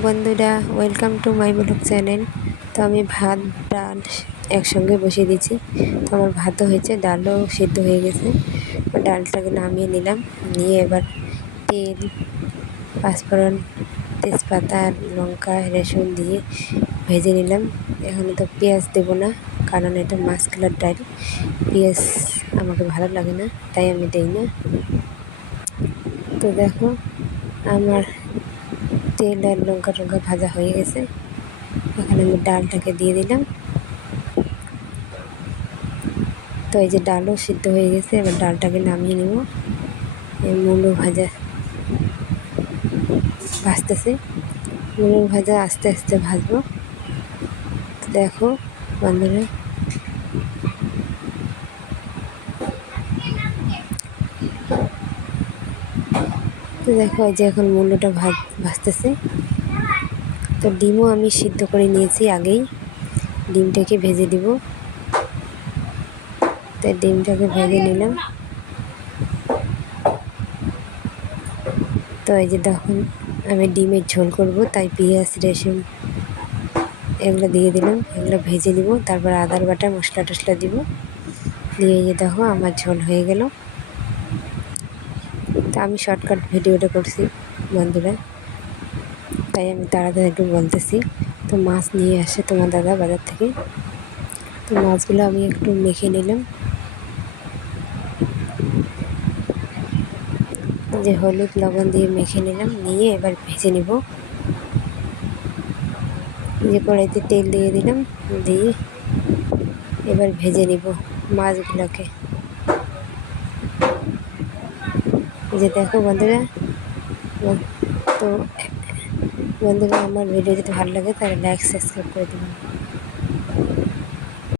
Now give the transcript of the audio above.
বন্ধুরা, welcome to my blog channel. তো আমি ভাত ডাল একসঙ্গে বসিয়ে দিয়েছি। তো আমার ভাতও হয়েছে, ডালও সিদ্ধ হয়ে গেছে। ডালটাকে নামিয়ে নিলাম, নিয়ে এবার তেল, পাঁচফোড়ন, তেজপাতা, লঙ্কা, রসুন দিয়ে ভেজে নিলাম। এখন তো পেঁয়াজ দেবো না, কারণ এটা মাছ কালার ডাল, পেঁয়াজ আমাকে ভালো লাগে না, তাই আমি দিই না। তো দেখো, আমার তেল আর লঙ্কা টঙ্কা ভাজা হয়ে গেছে। এখন আমি ডালটাকে দিয়ে দিলাম। তো এই যে ডালও সিদ্ধ হয়ে গেছে, এবার ডালটাকে নামিয়ে নেব। এই মূলো ভাজতেছে, মূলো ভাজা আস্তে আস্তে ভাজবো। দেখো বন্ধুরা, তো দেখো এই যে এখন মূলোটা ভাজতেছে। তো ডিমও আমি সিদ্ধ করে নিয়েছি আগেই, ডিমটাকে ভেজে দিব। তাই ডিমটাকে ভেজে নিলাম। তো এই যে দেখুন, আমি ডিমের ঝোল করব, তাই পেঁয়াজ, রসুন এগুলো দিয়ে দিলাম, এগুলো ভেজে নিব। তারপর আদার বাটা, মশলা টশলা দিব, দিয়ে এই যে দেখো আমার ঝোল হয়ে গেল। তো আমি শর্টকাট ভিডিওটা করছি বন্ধুরা, তাই আমি তাড়াতাড়ি একটু বলতেছি। তো মাছ নিয়ে আসে তোমার দাদা বাজার থেকে। তো মাছগুলো আমি একটু মেখে নিলাম, যে হলুদ লবণ দিয়ে মেখে নিলাম, নিয়ে এবার ভেজে নিব। যে কড়াইতে তেল দিয়ে দিলাম, দিয়ে এবার ভেজে নিব মাছগুলোকে। যে দেখো বন্ধুরা, তো বন্ধুরা, আমার ভিডিও যদি ভালো লাগে তাহলে লাইক সাবস্ক্রাইব করে দেবেন।